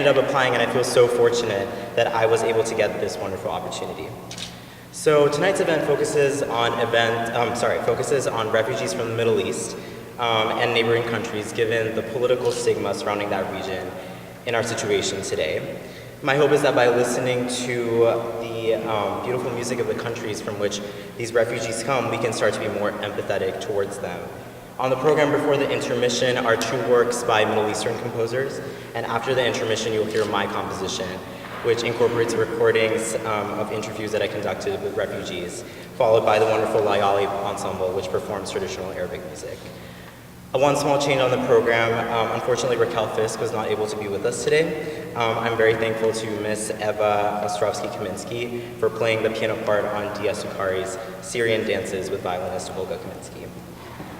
ended up applying, and I feel so fortunate that I was able to get this wonderful opportunity. So tonight's event focuses on refugees from the Middle East and neighboring countries, given the political stigma surrounding that region in our situation today. My hope is that by listening to the beautiful music of the countries from which these refugees come, we can start to be more empathetic towards them. On the program before the intermission are 2 works by Middle Eastern composers, and after the intermission you'll hear my composition, which incorporates recordings of interviews that I conducted with refugees, followed by the wonderful Layaali Ensemble, which performs traditional Arabic music. One small change on the program, unfortunately Raquel Fisk was not able to be with us today. I'm very thankful to Miss Eva Ostrovsky-Kaminsky for playing the piano part on Lea Succari's Syrian dances with violinist Olga Kaminsky.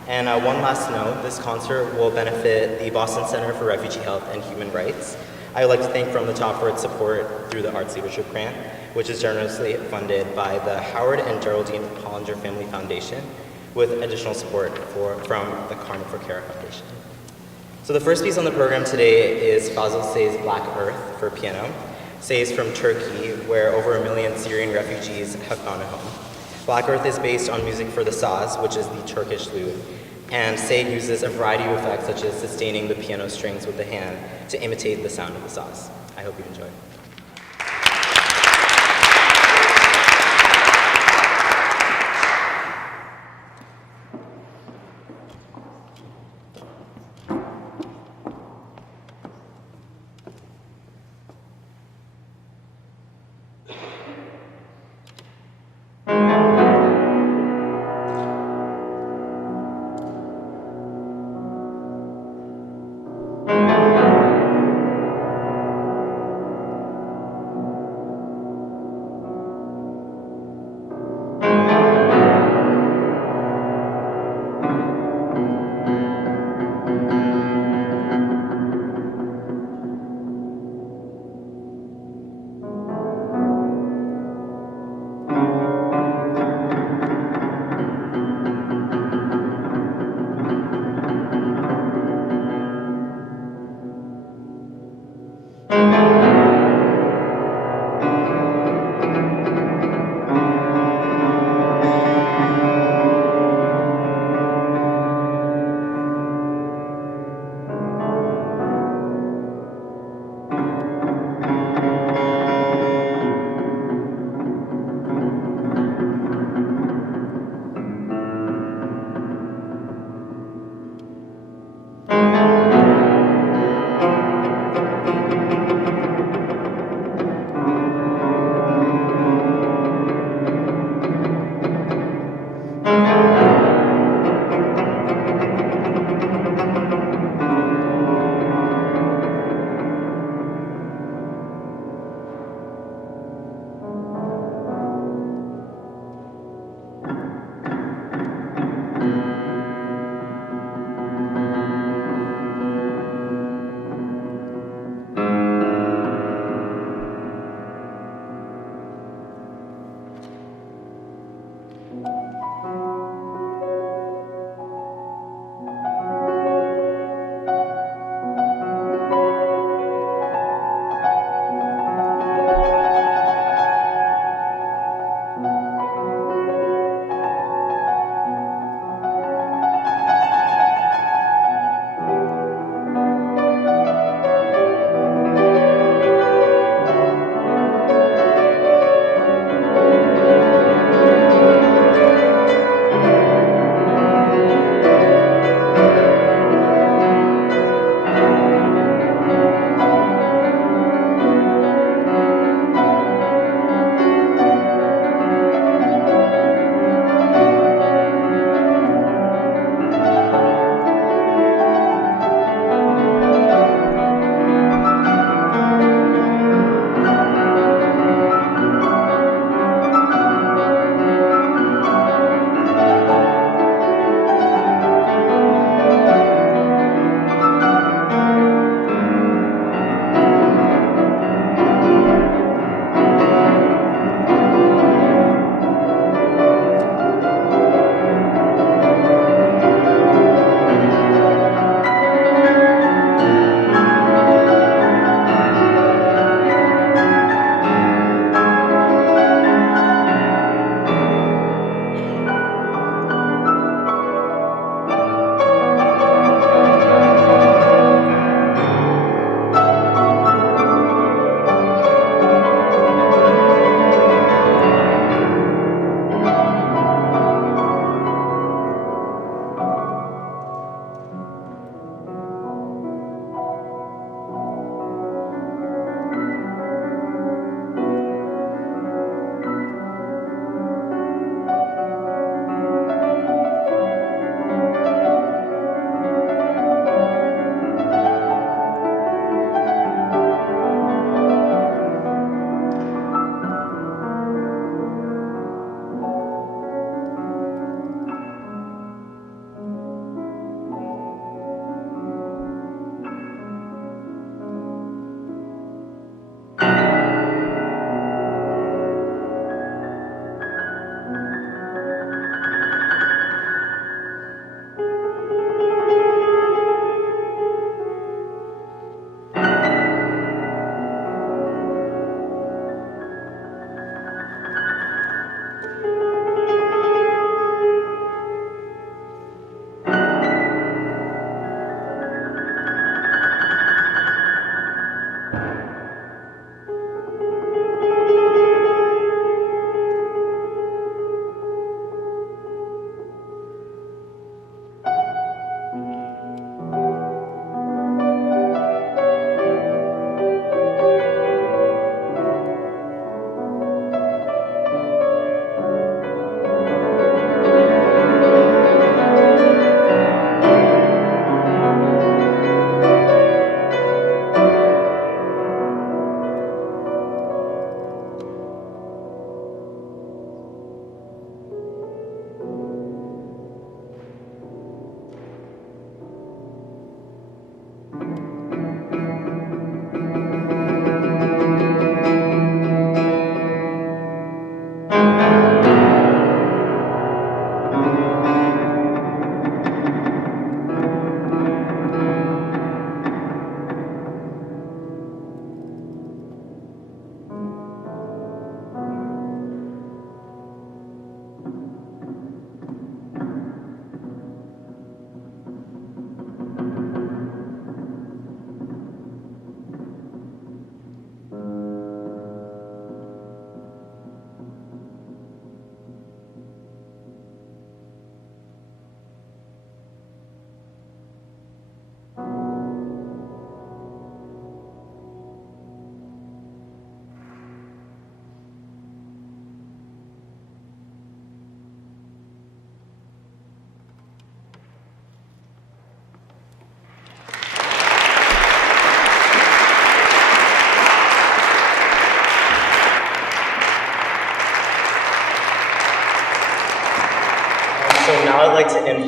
And one last note, this concert will benefit the Boston Center for Refugee Health and Human Rights. I would like to thank From the Top for its support through the Arts Leadership Grant, which is generously funded by the Howard and Geraldine Hollinger Family Foundation, with additional support from the Carmen for Care Foundation. So the first piece on the program today is Faazil Say's Black Earth for piano. Say is from Turkey, where over 1 million Syrian refugees have found a home. Black Earth is based on music for the saz, which is the Turkish lute, and Say uses a variety of effects such as sustaining the piano strings with the hand to imitate the sound of the saz. I hope you enjoy.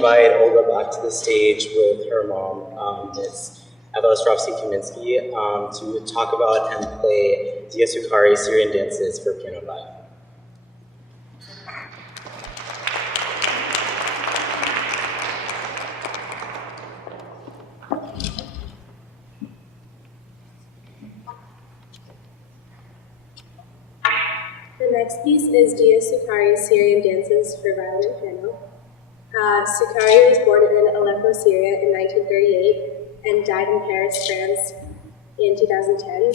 invite Olga back to the stage with her mom, Ms. Eva Ostrovsky-Kaminsky, to talk about and play Lea Succari Syrian dances for piano violin. The next piece is Lea Succari's Syrian Dances for Violin and Piano. Succari was born in Aleppo, Syria in 1938 and died in Paris, France in 2010.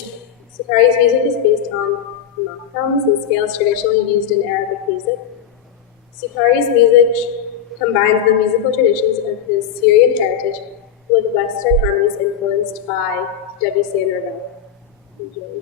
Succari's music is based on maqams and scales traditionally used in Arabic music. Succari's music combines the musical traditions of his Syrian heritage with Western harmonies influenced by Debussy and Ravel. Enjoy.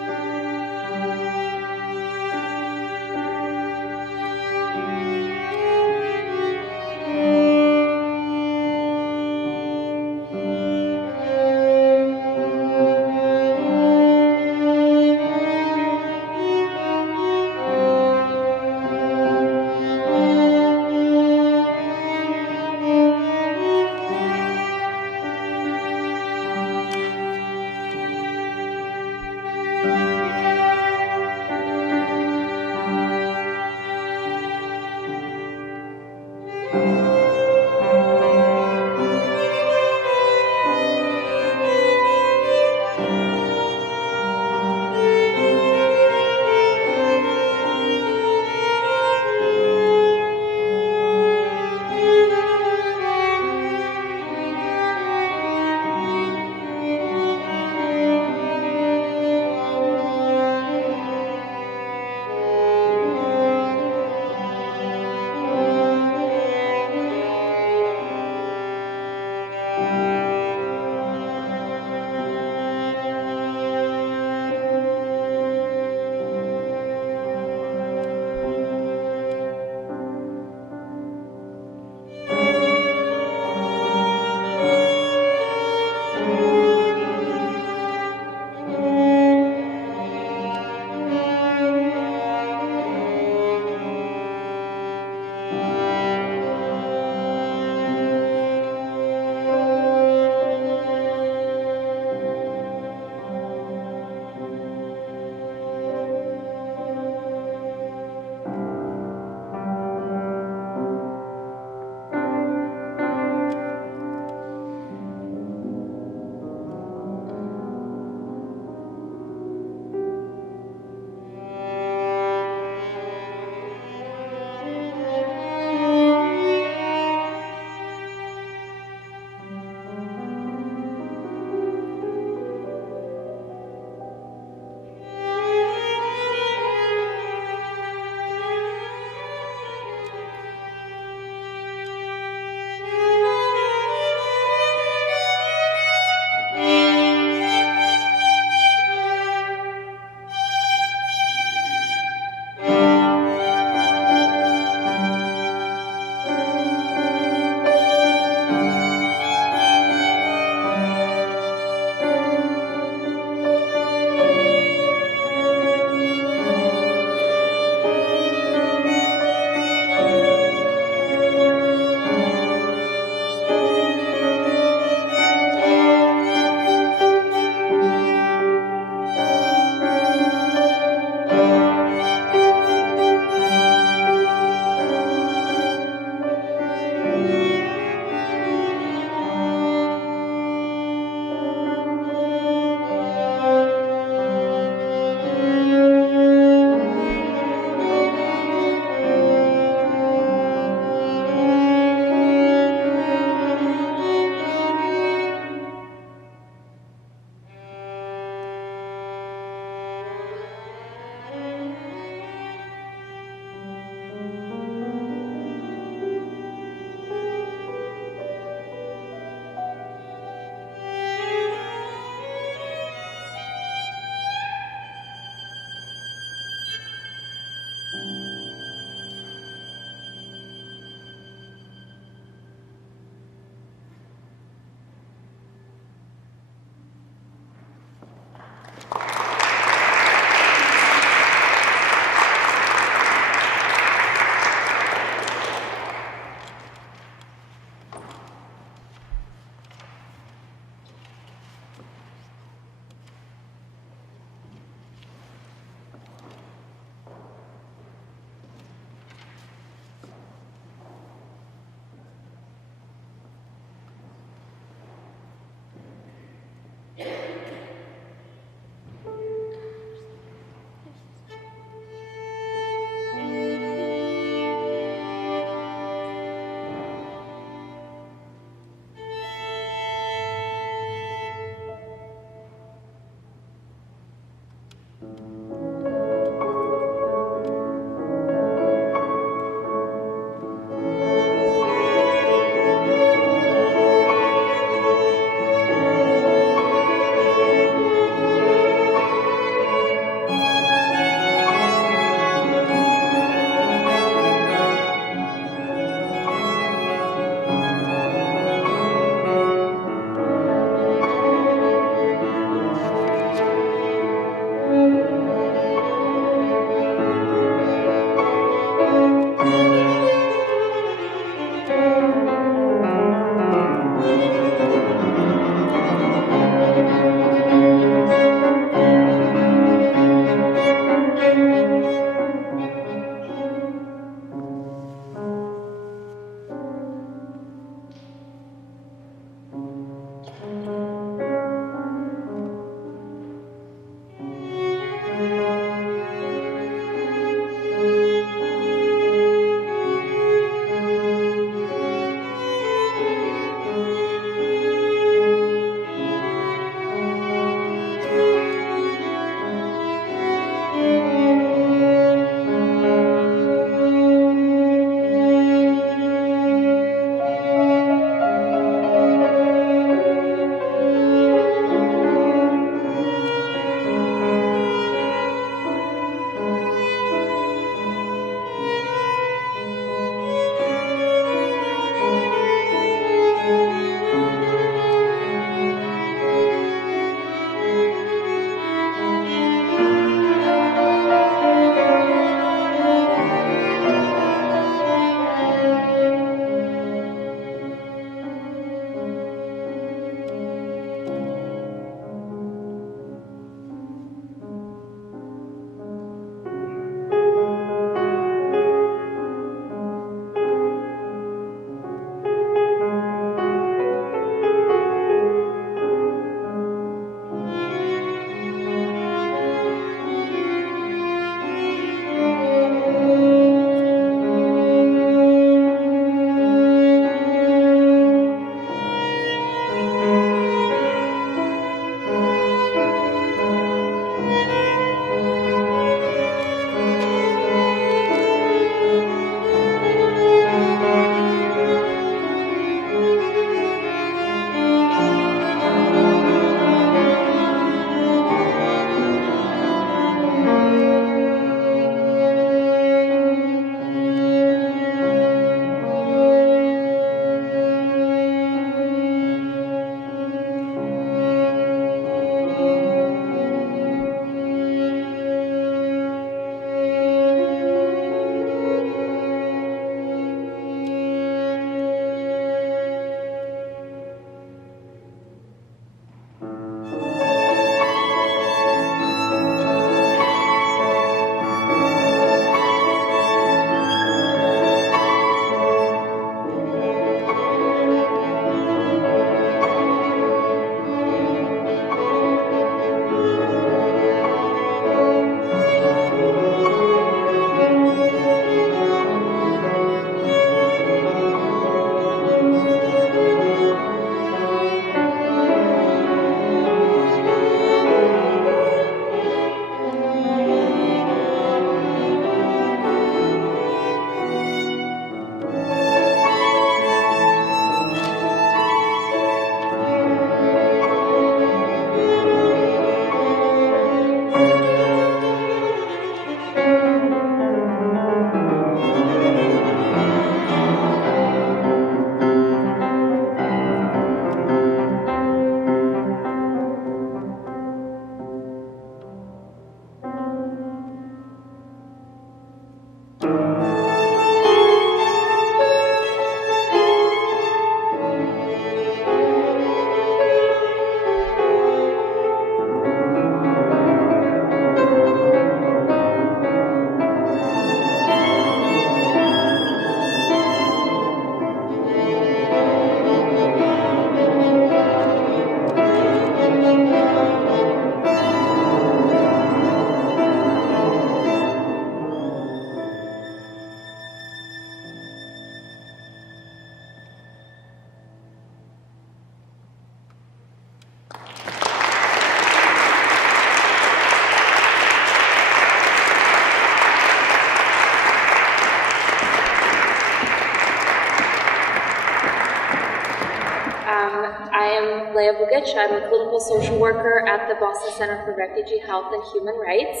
Vugic. I'm a clinical social worker at the Boston Center for Refugee Health and Human Rights.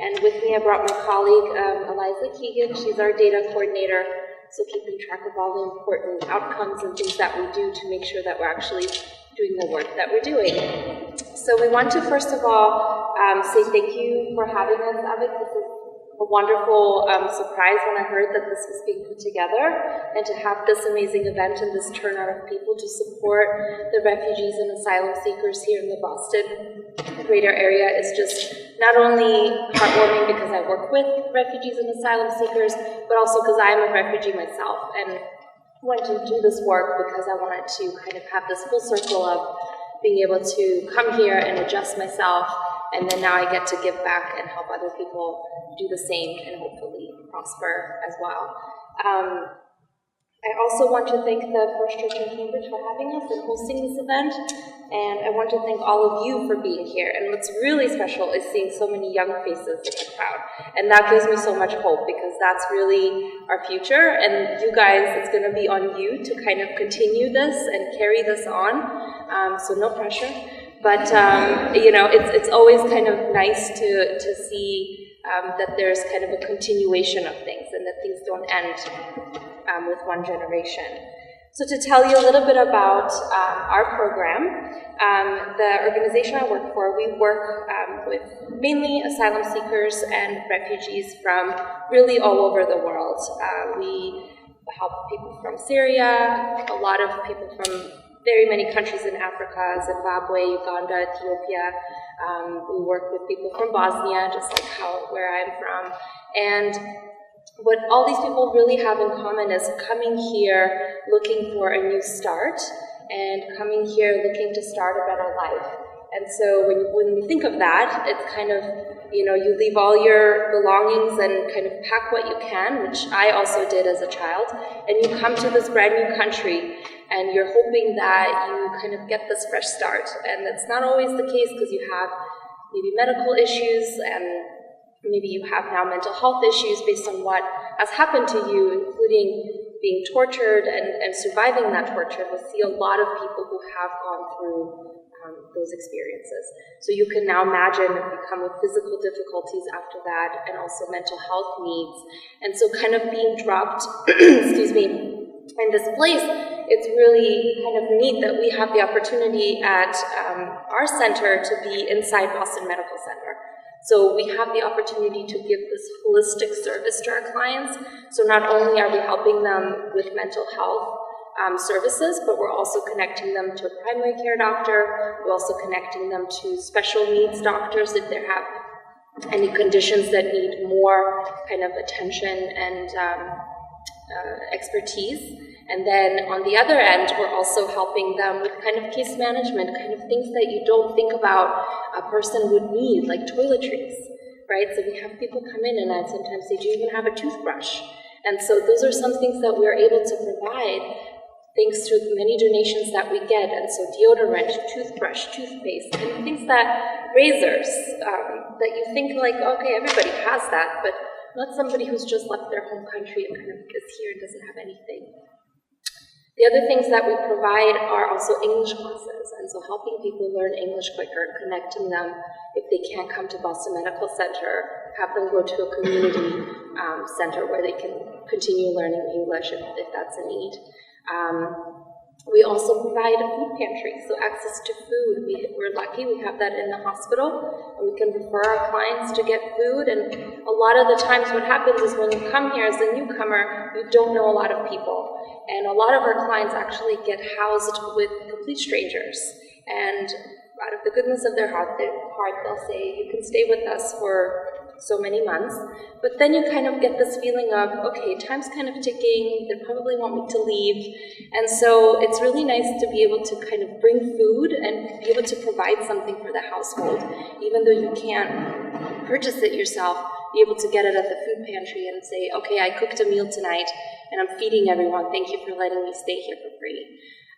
And with me I brought my colleague, Eliza Keegan. She's our data coordinator, so keeping track of all the important outcomes and things that we do to make sure that we're actually doing the work that we're doing. So we want to first of all say thank you for having us, Avik. This is a wonderful surprise when I heard that this was being put together, and to have this amazing event and this turnout of people to support the refugees and asylum seekers here in the Boston greater area is just not only heartwarming because I work with refugees and asylum seekers, but also because I'm a refugee myself and wanted to do this work because I wanted to kind of have this full circle of being able to come here and adjust myself, and then now I get to give back and help other people do the same and hopefully prosper as well. I also want to thank the First Church in Cambridge for having us and hosting this event, and I want to thank all of you for being here. And what's really special is seeing so many young faces in the crowd, and that gives me so much hope because that's really our future, and you guys, it's going to be on you to kind of continue this and carry this on, so no pressure. But, you know, it's always kind of nice to see that there's kind of a continuation of things and that things don't end with one generation. So to tell you a little bit about our program, the organization I work for, we work with mainly asylum seekers and refugees from really all over the world. We help people from Syria, a lot of people from very many countries in Africa, Zimbabwe, Uganda, Ethiopia. We work with people from Bosnia, just like where I'm from. And what all these people really have in common is coming here looking for a new start and coming here looking to start a better life. And so when we think of that, it's kind of, you know, you leave all your belongings and kind of pack what you can, which I also did as a child, and you come to this brand new country and you're hoping that you kind of get this fresh start. And that's not always the case because you have maybe medical issues and maybe you have now mental health issues based on what has happened to you, including being tortured and surviving that torture. We see a lot of people who have gone through those experiences. So you can now imagine if you come with physical difficulties after that and also mental health needs. And so kind of being dropped, excuse me, in this place, it's really kind of neat that we have the opportunity at our center to be inside Boston Medical Center. So we have the opportunity to give this holistic service to our clients. So not only are we helping them with mental health services, but we're also connecting them to a primary care doctor. We're also connecting them to special needs doctors if they have any conditions that need more kind of attention and expertise. And then on the other end, we're also helping them with kind of case management, kind of things that you don't think about a person would need, like toiletries, right? So we have people come in and sometimes they do even have a toothbrush. And so those are some things that we're able to provide thanks to many donations that we get. And so deodorant, toothbrush, toothpaste, and things that, razors, that you think like, okay, everybody has that, but not somebody who's just left their home country and kind of is here and doesn't have anything. The other things that we provide are also English classes, and so helping people learn English quicker, connecting them if they can't come to Boston Medical Center, have them go to a community center where they can continue learning English if that's a need. We also provide a food pantry, so access to food. We're lucky, we have that in the hospital, and we can refer our clients to get food, and a lot of the times what happens is when you come here as a newcomer, you don't know a lot of people, and a lot of our clients actually get housed with complete strangers, and out of the goodness of their heart, they'll say, you can stay with us for so many months, but then you kind of get this feeling of, okay, time's kind of ticking, they probably want me to leave, and so it's really nice to be able to kind of bring food and be able to provide something for the household, even though you can't purchase it yourself, be able to get it at the food pantry and say, okay, I cooked a meal tonight, and I'm feeding everyone, thank you for letting me stay here for free.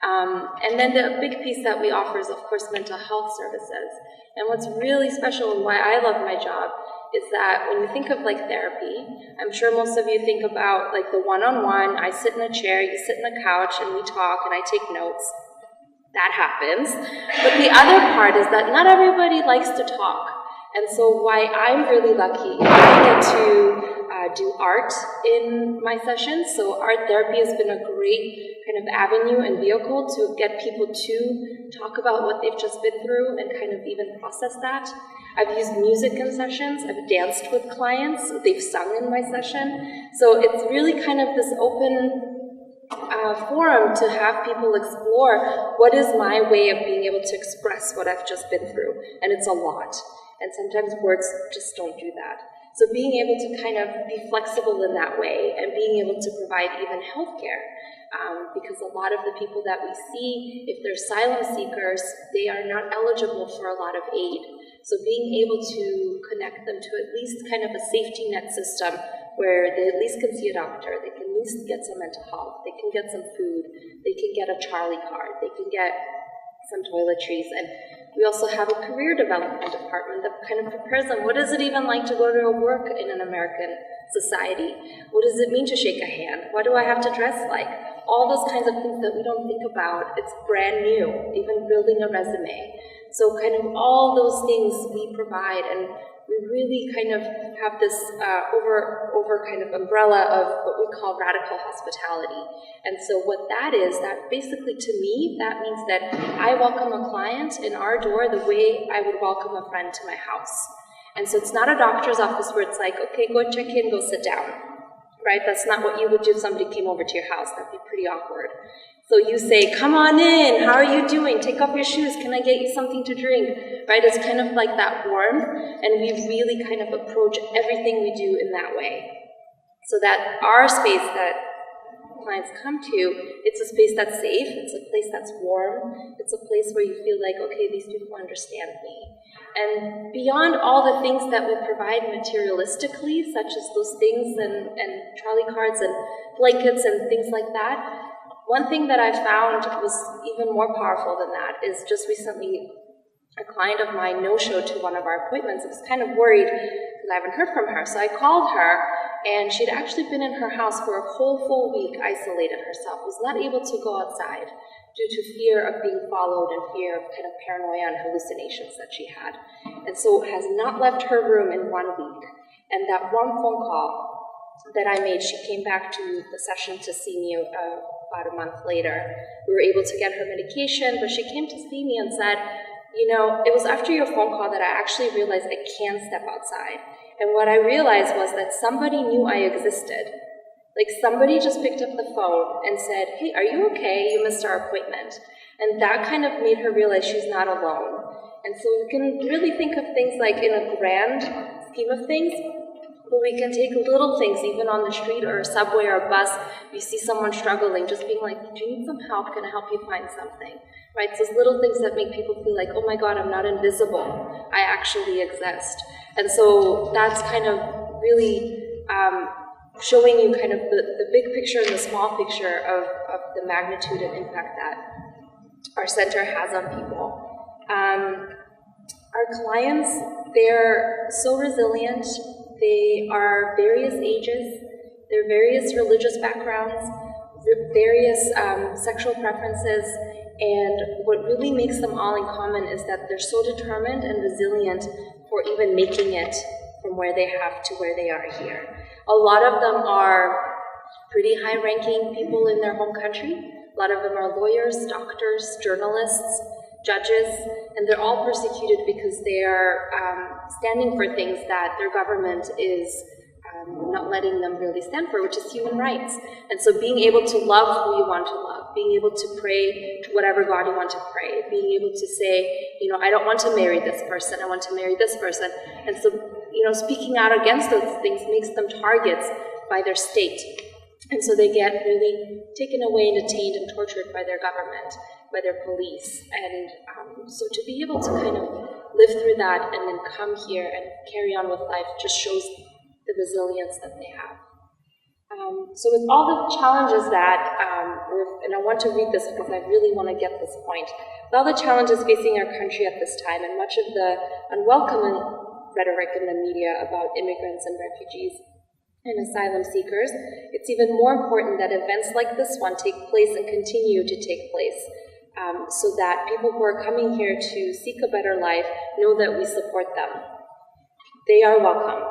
And then the big piece that we offer is, of course, mental health services. And what's really special and why I love my job is that when you think of like therapy, I'm sure most of you think about like the one-on-one, I sit in a chair, you sit in a couch, and we talk, and I take notes. that happens. But the other part is that not everybody likes to talk. And so why I'm really lucky, I get to do art in my sessions. So art therapy has been a great kind of avenue and vehicle to get people to talk about what they've just been through and kind of even process that. I've used music in sessions. I've danced with clients. They've sung in my session. So it's really kind of this open forum to have people explore what is my way of being able to express what I've just been through. And it's a lot. And sometimes words just don't do that. So being able to kind of be flexible in that way and being able to provide even healthcare, because a lot of the people that we see, if they're asylum seekers, they are not eligible for a lot of aid. So being able to connect them to at least kind of a safety net system where they at least can see a doctor, they can at least get some mental health, they can get some food, they can get a Charlie card, they can get some toiletries. And we also have a career development department that kind of prepares them. What is it even like to go to work in an American society? What does it mean to shake a hand? What do I have to dress like? All those kinds of things that we don't think about. It's brand new, even building a resume. So kind of all those things we provide, and we really kind of have this over kind of umbrella of what we call radical hospitality. And so what that is, that basically to me, that means that I welcome a client in our door the way I would welcome a friend to my house. And so it's not a doctor's office where it's like, okay, go check in, go sit down, right? That's not what you would do if somebody came over to your house. That'd be pretty awkward. So you say, come on in, how are you doing? Take off your shoes, can I get you something to drink? Right, it's kind of like that warmth, and we really kind of approach everything we do in that way. So that our space that clients come to, it's a space that's safe, it's a place that's warm, it's a place where you feel like, okay, these people understand me. And beyond all the things that we provide materialistically, such as those things and trolley cards and blankets and things like that, one thing that I found was even more powerful than that is just recently a client of mine no-showed to one of our appointments. I was kind of worried because I haven't heard from her. So I called her, and she'd actually been in her house for a whole full week, isolated herself, was not able to go outside due to fear of being followed and fear of kind of paranoia and hallucinations that she had. And so has not left her room in 1 week. And that one phone call that I made, she came back to the session to see me about a month later. We were able to get her medication, but she came to see me and said, you know, it was after your phone call that I actually realized I can step outside. And what I realized was that somebody knew I existed. Like somebody just picked up the phone and said, hey, are you okay? You missed our appointment. And that kind of made her realize she's not alone. And so we can really think of things like in a grand scheme of things, but we can take little things, even on the street or a subway or a bus. You see someone struggling, just being like, do you need some help? Can I help you find something? Right? So those little things that make people feel like, oh my God, I'm not invisible. I actually exist. And so that's kind of really showing you kind of the big picture and the small picture of the magnitude and impact that our center has on people. Our clients, they're so resilient. They are various ages, they're various religious backgrounds, various sexual preferences, and what really makes them all in common is that they're so determined and resilient for even making it from where they have to where they are here. A lot of them are pretty high-ranking people in their home country. A lot of them are lawyers, doctors, journalists, judges, and they're all persecuted because they are standing for things that their government is not letting them really stand for, which is human rights. And so being able to love who you want to love, being able to pray to whatever God you want to pray, being able to say, you know, I don't want to marry this person, I want to marry this person. And so, you know, speaking out against those things makes them targets by their state. And so they get really taken away and detained and tortured by their government, by their police. And so to be able to kind of live through that and then come here and carry on with life just shows the resilience that they have. So with all the challenges that, and I want to read this because I really want to get this point, with all the challenges facing our country at this time and much of the unwelcome rhetoric in the media about immigrants and refugees and asylum seekers, it's even more important that events like this one take place and continue to take place. so that people who are coming here to seek a better life know that we support them. They are welcome.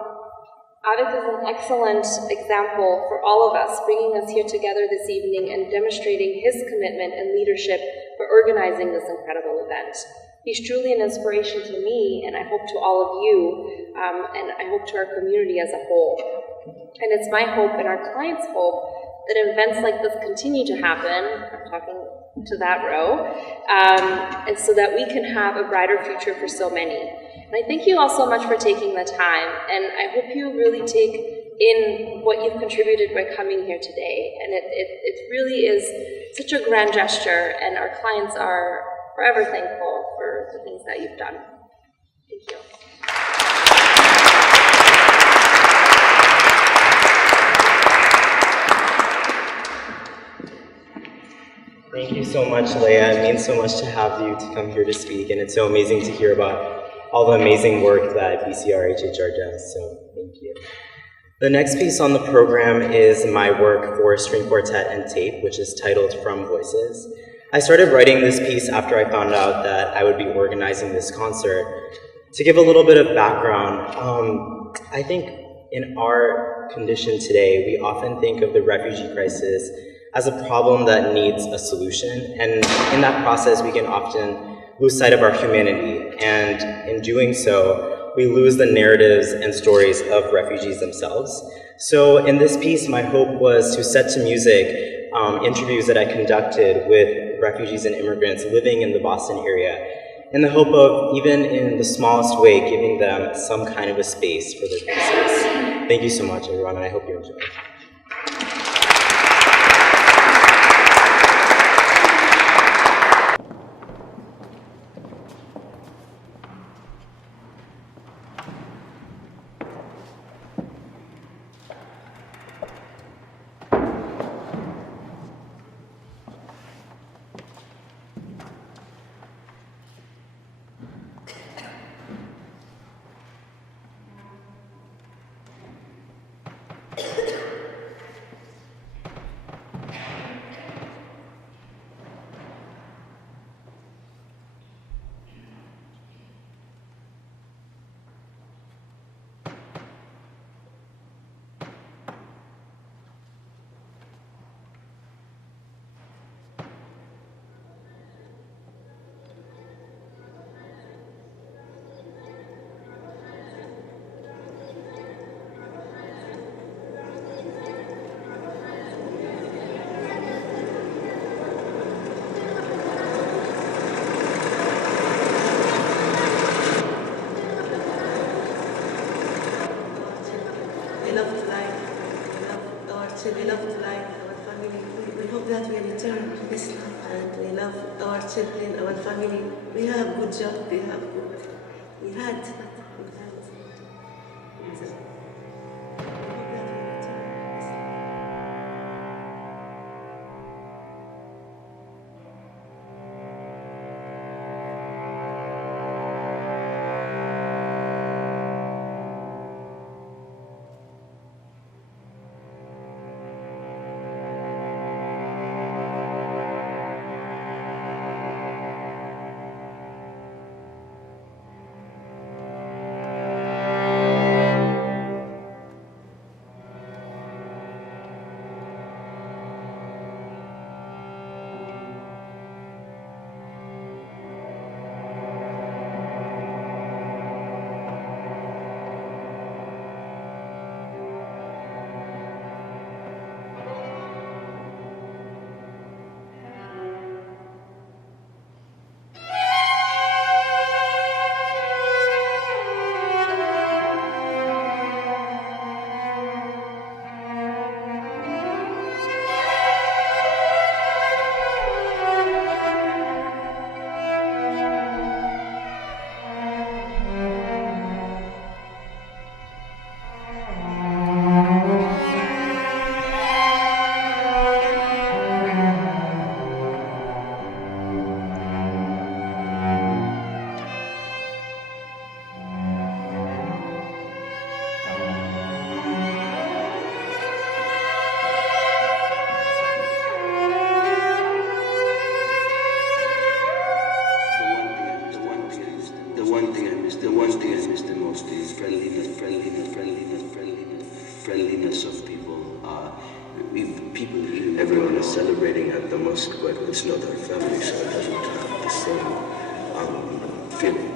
Avik is an excellent example for all of us, bringing us here together this evening and demonstrating his commitment and leadership for organizing this incredible event. He's truly an inspiration to me, and I hope to all of you, and I hope to our community as a whole. And it's my hope and our clients' hope that events like this continue to happen, I'm talking to that row, and so that we can have a brighter future for so many. And I thank you all so much for taking the time, and I hope you really take in what you've contributed by coming here today. And it really is such a grand gesture, and our clients are forever thankful for the things that you've done. Thank you. Thank you so much, Leah. It means so much to have you to come here to speak, and it's so amazing to hear about all the amazing work that BCRHHR does, so thank you. The next piece on the program is my work for string quartet and tape, which is titled From Voices. I started writing this piece after I found out that I would be organizing this concert. To give a little bit of background, I think in our condition today, we often think of the refugee crisis as a problem that needs a solution, and in that process, we can often lose sight of our humanity, and in doing so, we lose the narratives and stories of refugees themselves. So in this piece, my hope was to set to music interviews that I conducted with refugees and immigrants living in the Boston area, in the hope of, even in the smallest way, giving them some kind of a space for their pieces. Thank you so much, everyone, and I hope you enjoy. We love life, our family. We hope that we return to this life, and we love our children, our family. We have good job, we have good. We had. friendliness of people. Everyone is celebrating at the mosque, but it's not our family, so it doesn't have the same feeling.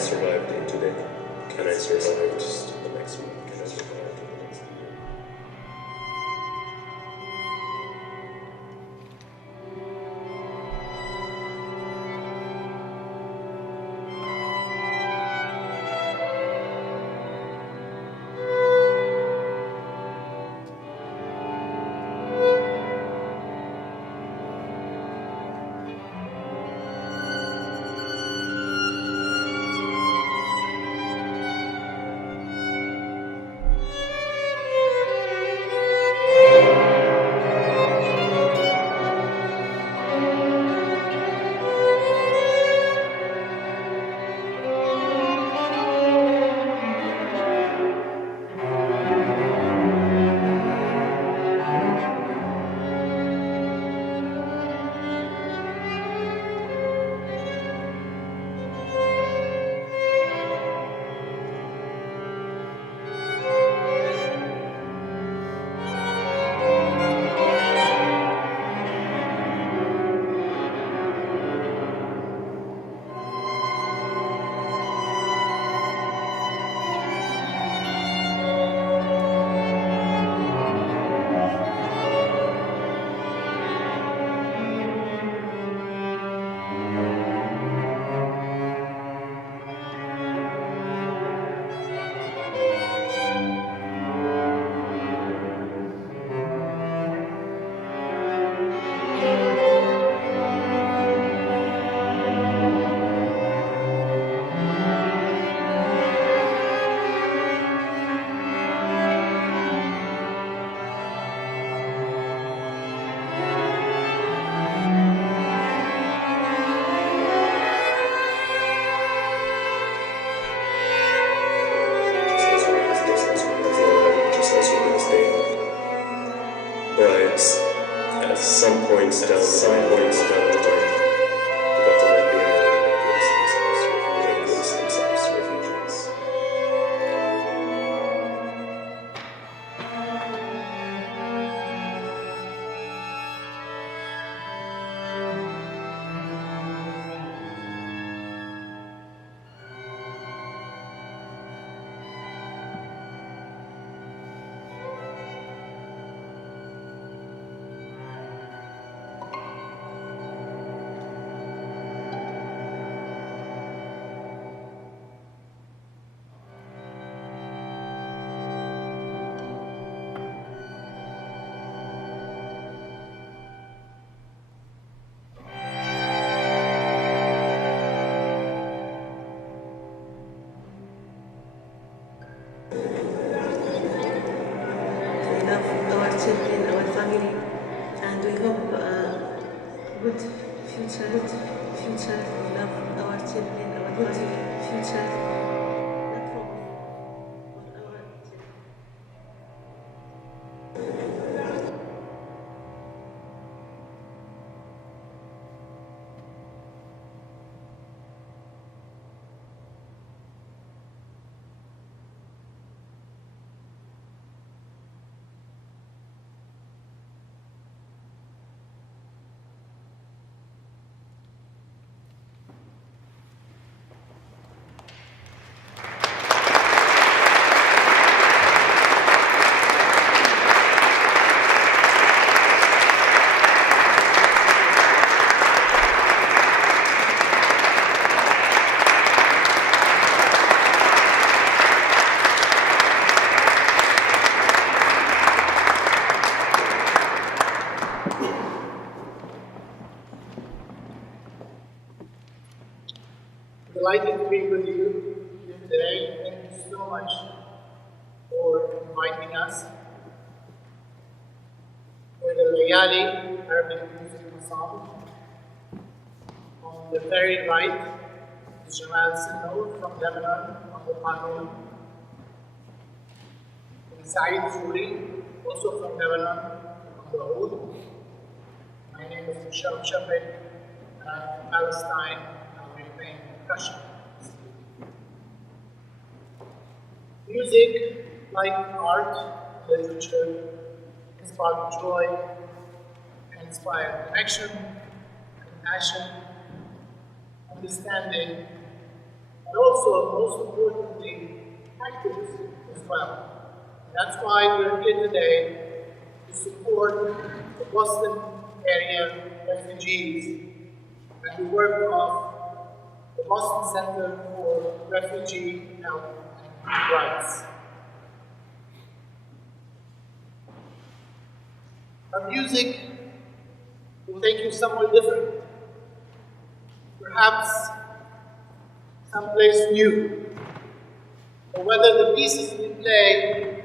survive day to day? Can I survive just the next week? Can I survive the next year? But at some points down the line, we got to let the Americans themselves refugees. Children, our family, and we hope good future. We love our children, our good future. Not for me, but our children. Delighted to be with you today. Thank you so much for inviting us for the Layaali Arabic Music Ensemble. On the very right is Jamal Sinnour from Lebanon on the panel, and Saeed Furi, also from Lebanon, on the oud. My name is Michelle Shafik, and I'm from Palestine. I'll be playing percussion. Music, like art, literature, can spark joy, can inspire connection, compassion, understanding, but also, most importantly, activism as well. And that's why we're here today to support the Boston area refugees and the work of the Boston Center for Refugee Health and Rights. Our music will take you somewhere different. Perhaps someplace new. Or whether the pieces we play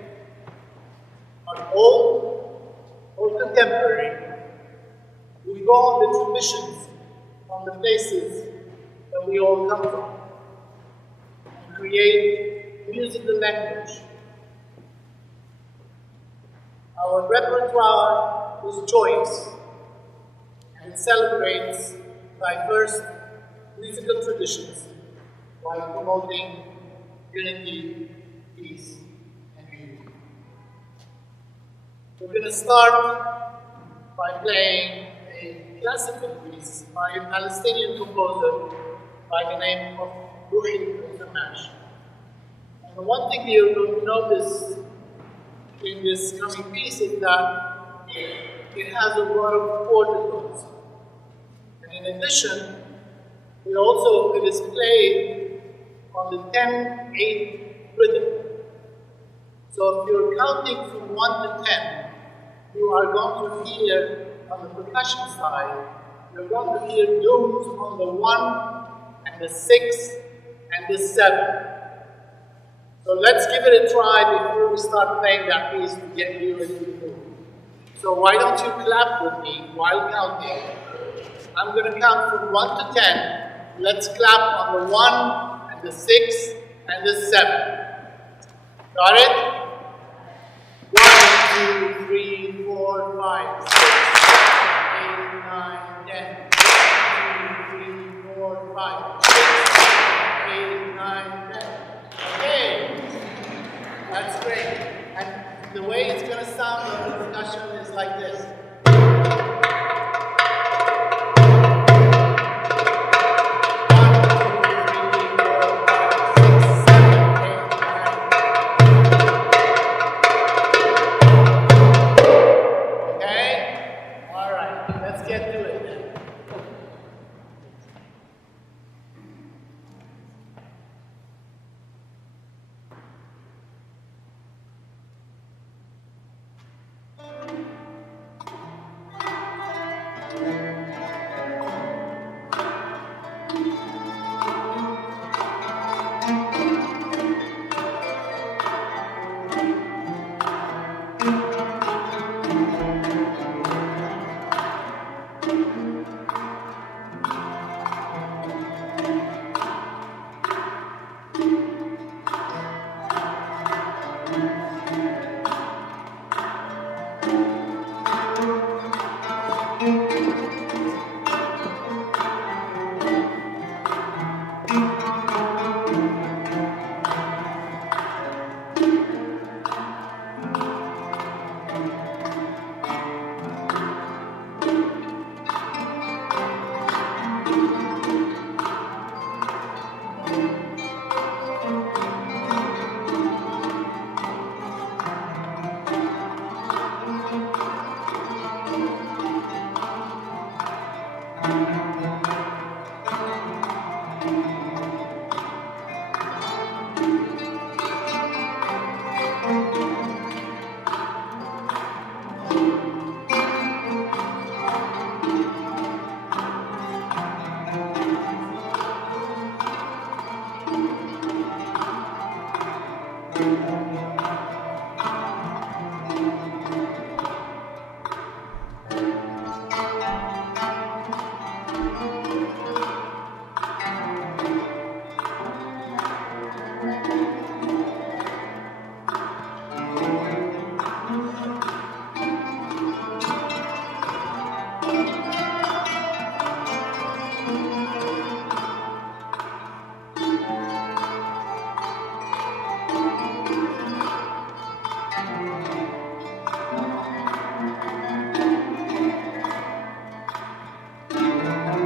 are old or contemporary, we go on the traditions from the places that we all come from and create musical language. Our repertoire is choice, and it celebrates diverse musical traditions while promoting unity, peace, and unity. We're going to start by playing a classical piece by a Palestinian composer by the name of Refugee. And the one thing you're going to notice in this coming piece is that it has a lot of chord tones. And in addition, it is played on the 10-8 rhythm. So if you're counting from 1 to 10, you are going to hear on the percussion side, you're going to hear notes on the 1 and the 6 and the 7. So let's give it a try before we start playing that piece to get you into the mood. So why don't you clap with me while counting? I'm going to count from 1 to 10. Let's clap on the 1 and the 6 and the 7. Got it? 1, 2, 3, 4, 5, 6, 7, 8, 9, 10. 1, 2, 3, 4, 5, 6, 7, 8, 9, 10. Okay. That's great. And the way it's going to sound on the percussion is like this.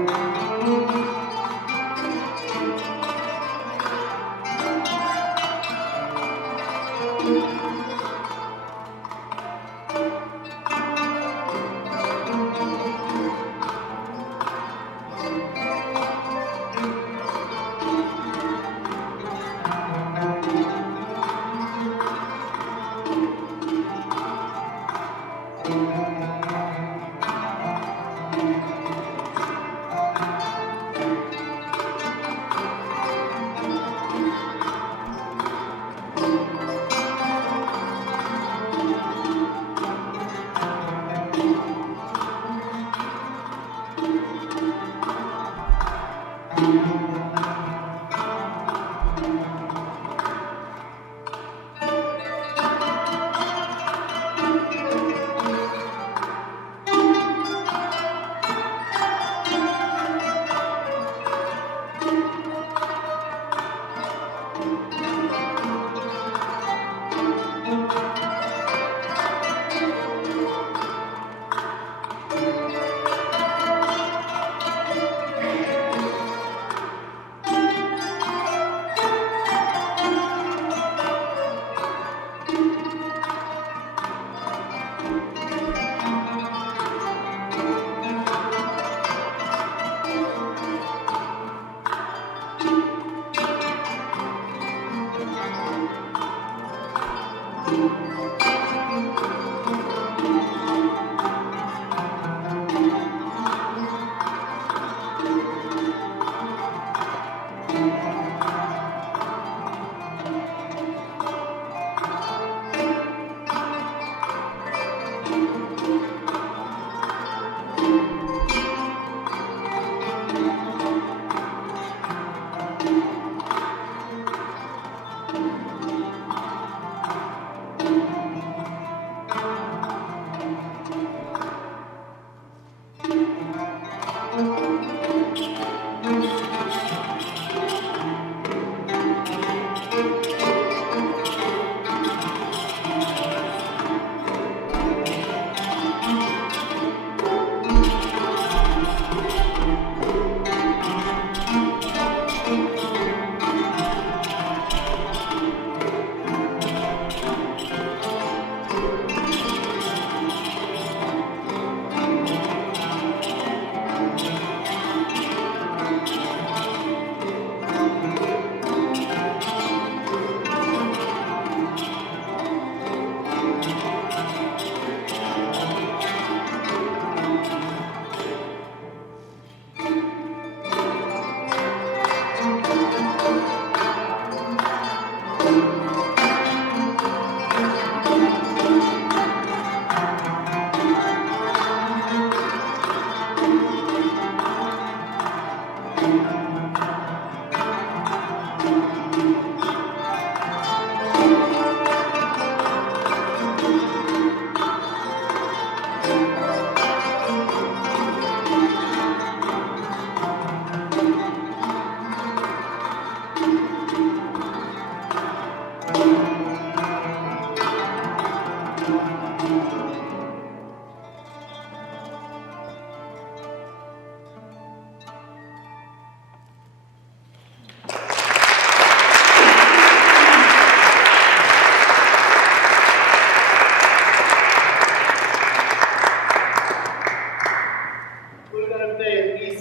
1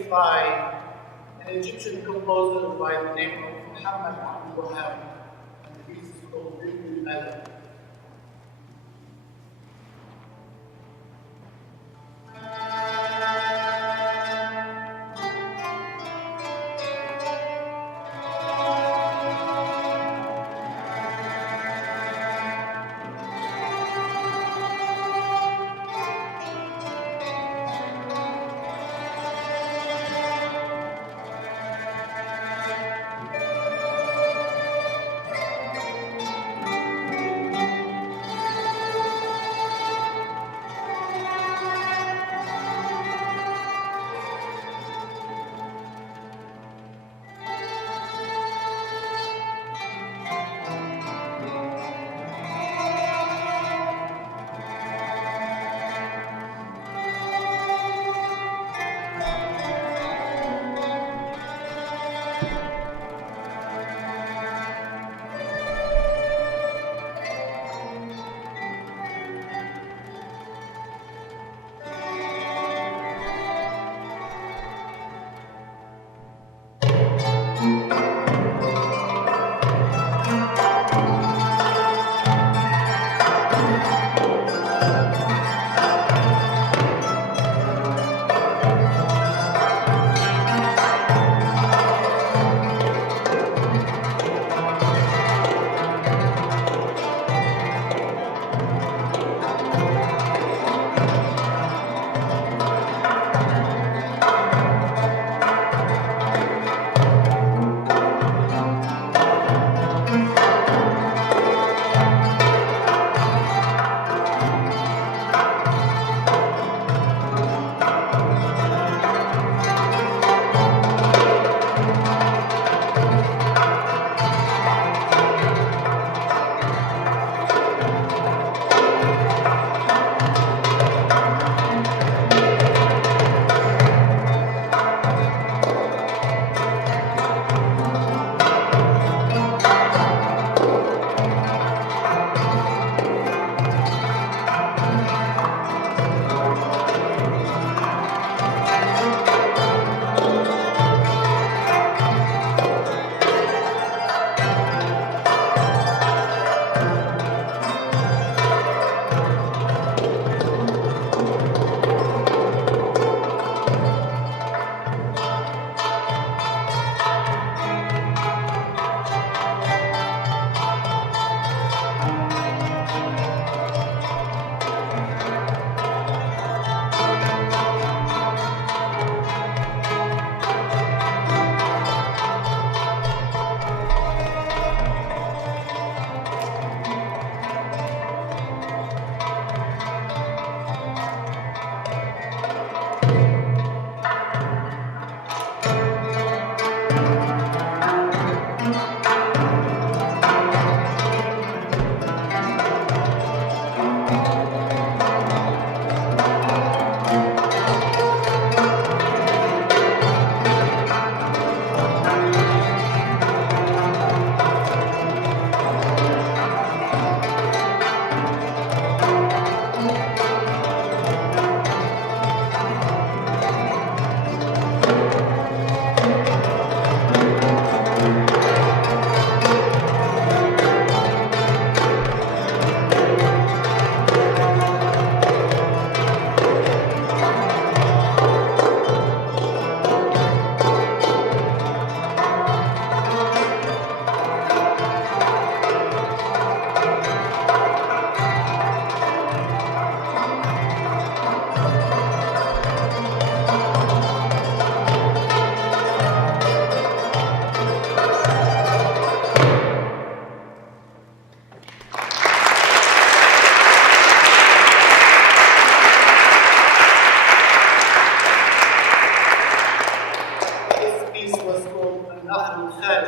by an Egyptian composer by the name of Muhammad Abdul Wahab, and the piece is called Refugee.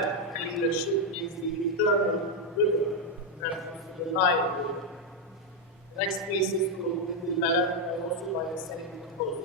empathetic leadership is the eternal river, reference to the Nile River. The next piece is called With the Ballad, also by the same composer.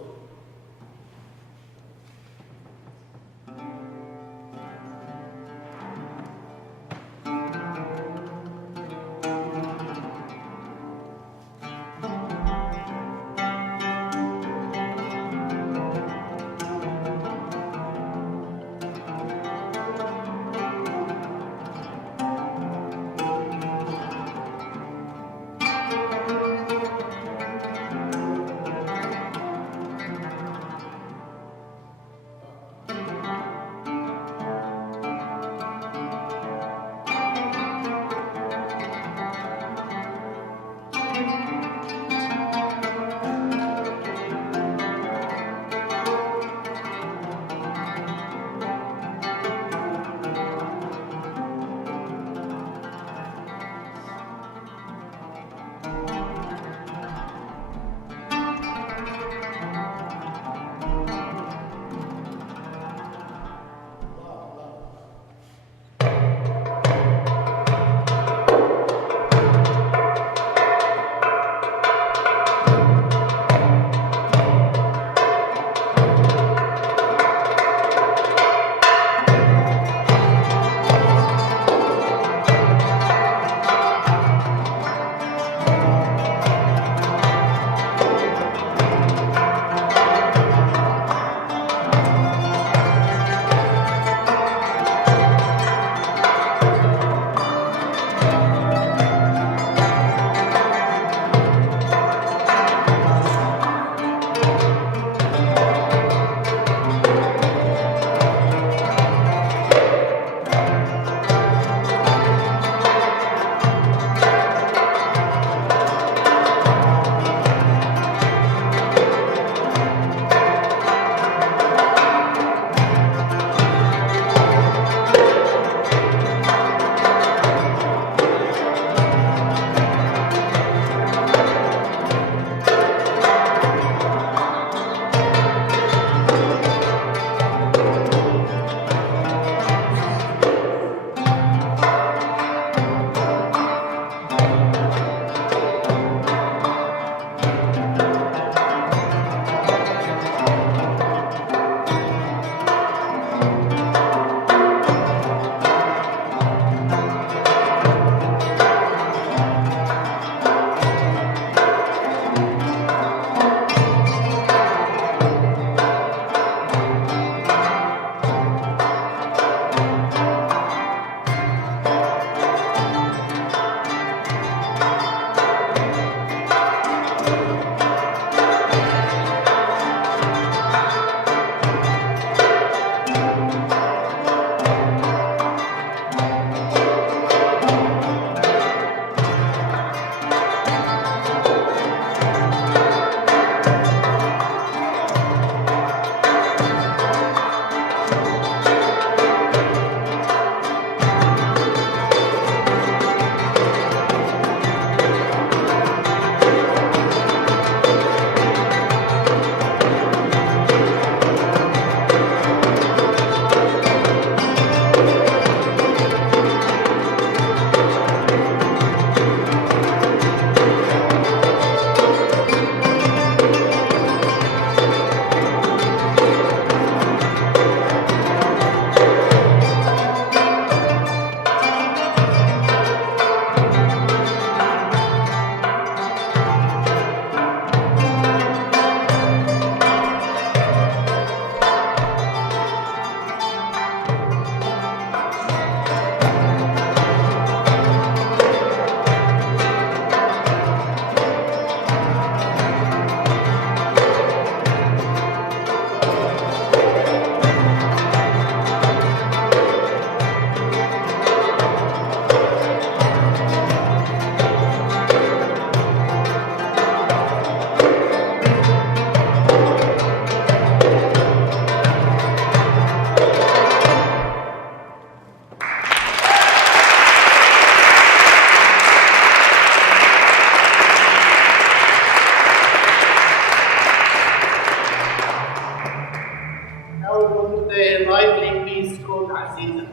Now we go to the lively piece called Aziza.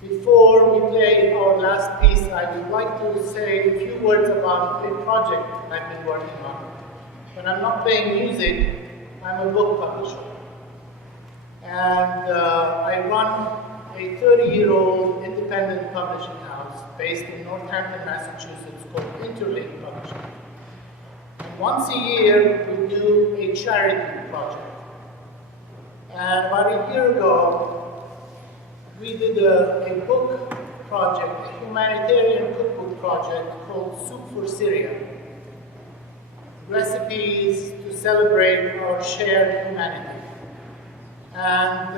Before we play our last piece, I would like to say a few words about a project I've been working on. When I'm not playing music, I'm a book publisher. And I run a 30-year-old independent publishing house based in Northampton, Massachusetts called Interlink Publishing. And once a year, we do a charity project. And about a year ago, we did a book project, a humanitarian cookbook project called Soup for Syria. Recipes to celebrate our shared humanity. And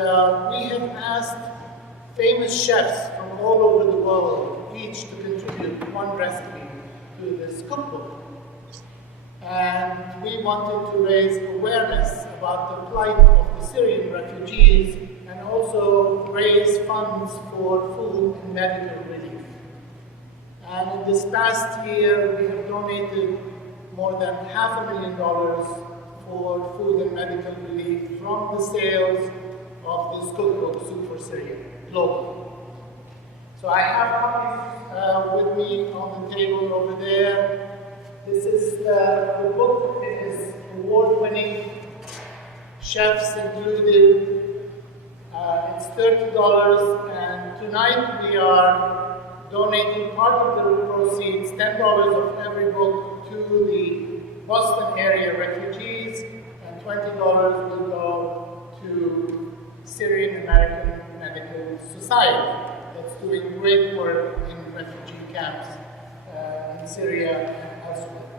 we have asked famous chefs from all over the world each to contribute one recipe to this cookbook. And we wanted to raise awareness about the plight of the Syrian refugees and also raise funds for food and medical relief. And in this past year, we have donated more than $500,000 for food and medical relief from the sales of this cookbook, Soup for Syria, globally. So I have copies with me on the table over there. This is the book. It is award-winning, chefs included. It's $30, and tonight we are donating part of the proceeds, $10 of every book, to the Boston area refugees, and $20 will go to Syrian American Medical Society that's doing great work in refugee camps in Syria and elsewhere.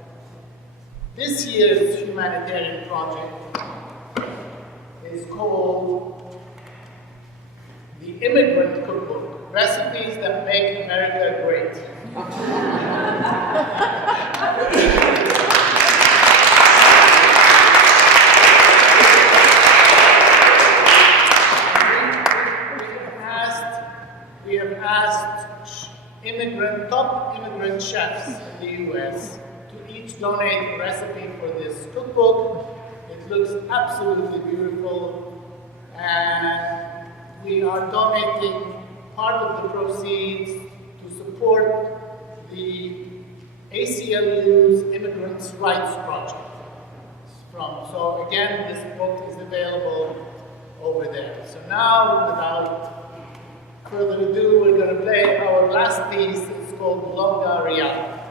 This year's humanitarian project is called The Immigrant Cookbook, Recipes That Make America Great. We have asked top immigrant chefs in the U.S. to each donate a recipe for this cookbook. It looks absolutely beautiful, and we are donating part of the proceeds to support the ACLU's Immigrants' Rights Project. So again, this book is available over there. So now, without further ado, we're going to play our last piece. It's called Logda Riyal.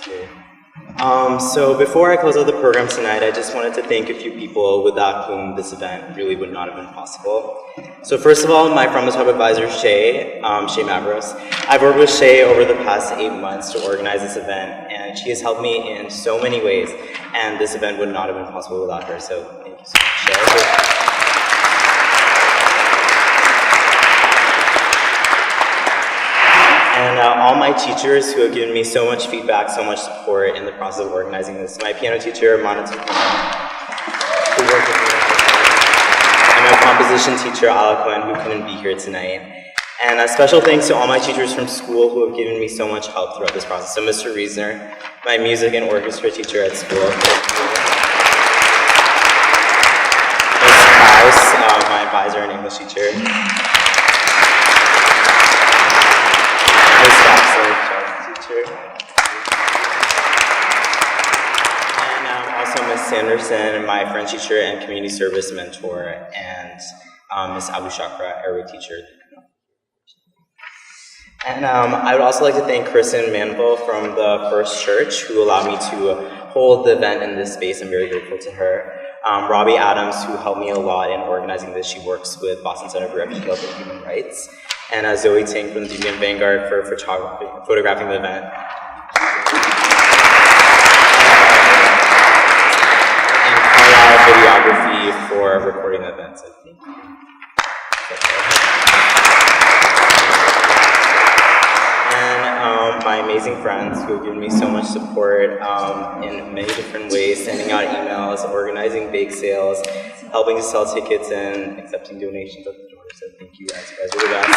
That's great. So before I close out the program tonight, I just wanted to thank a few people without whom this event really would not have been possible. So first of all, my From the Top advisor, Shay Mavros. I've worked with Shay over the past 8 months to organize this event, and she has helped me in so many ways, and this event would not have been possible without her, so thank you so much, Shay. And all my teachers who have given me so much feedback, so much support in the process of organizing this. My piano teacher, Mana Tukuna, who worked with me, and my composition teacher, Alaquan, who couldn't be here tonight. And a special thanks to all my teachers from school who have given me so much help throughout this process. So Mr. Reesner, my music and orchestra teacher at school. Ms. Krause, my advisor and English teacher. Ms. Thompson, teacher. And also Ms. Sanderson, my French teacher and community service mentor, and Ms. Abu Shakra, Arabic teacher. And I would also like to thank Kristen Manville from the First Church, who allowed me to hold the event in this space. I'm very grateful to her. Robbie Adams, who helped me a lot in organizing this. She works with Boston Center for Refugee Health and Human Rights. And Zoe Ting from the Union Vanguard for photographing the event. And Carlisle Videography for recording the event. So thank you. My amazing friends who have given me so much support in many different ways, sending out emails, organizing bake sales, helping to sell tickets, and accepting donations at the door. So thank you guys. You guys are the best.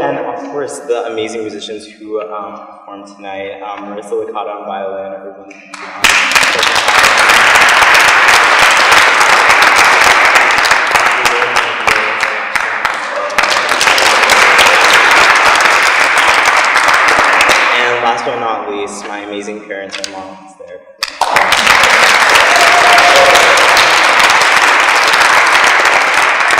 And of course, the amazing musicians who performed tonight, Marissa Licata on violin, everyone. Last but not least, my amazing parents and moms there.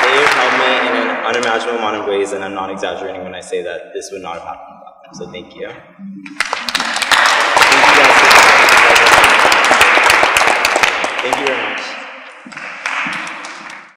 They have helped me in an unimaginable amount of ways, and I'm not exaggerating when I say that this would not have happened without them, so thank you.